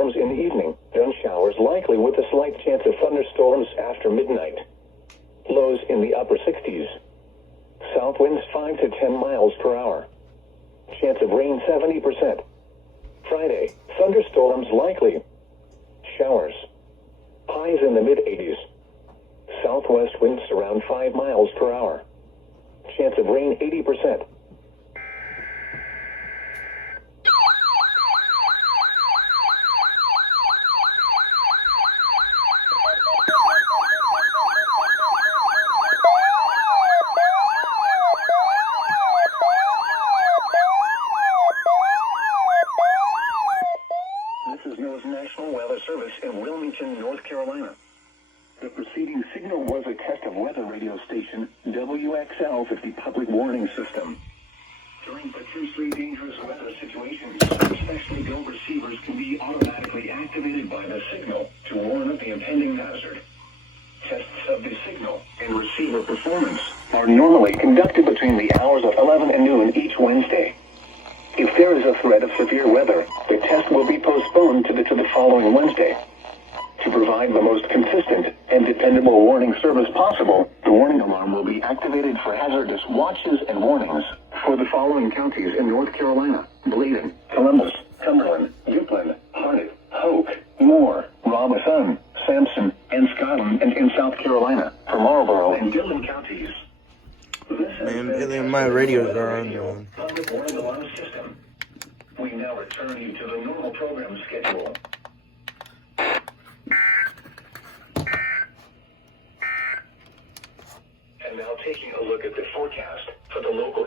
thunderstorms in the evening, then showers likely with a slight chance of thunderstorms after midnight. Lows in the upper 60s. South winds 5 to 10 miles per hour. Chance of rain 70%. Friday, thunderstorms likely. Showers. Highs in the mid-80s. Southwest winds around 5 miles per hour. Chance of rain 80%. This is NOAA's National Weather Service in Wilmington, North Carolina. The preceding signal was a test of weather radio station WXL50 public warning system. During potentially dangerous weather situations, especially GO receivers can be automatically activated by the signal to warn of the impending hazard. Tests of the signal and receiver performance are normally conducted between the hours of 11 and noon each Wednesday. If there is a threat of severe weather, the test will be postponed to the following Wednesday. To provide the most consistent and dependable warning service possible, the warning alarm will be activated for hazardous watches and warnings for the following counties in North Carolina: Bladen, Columbus, Cumberland, Euclid, Harnett, Hoke, Moore, Robeson, Sampson, and Scotland, and in South Carolina for Marlborough and Dillon counties. Man, my radios are on. Public warning alarm system. We now return you to the normal program schedule. And now taking a look at the forecast for the local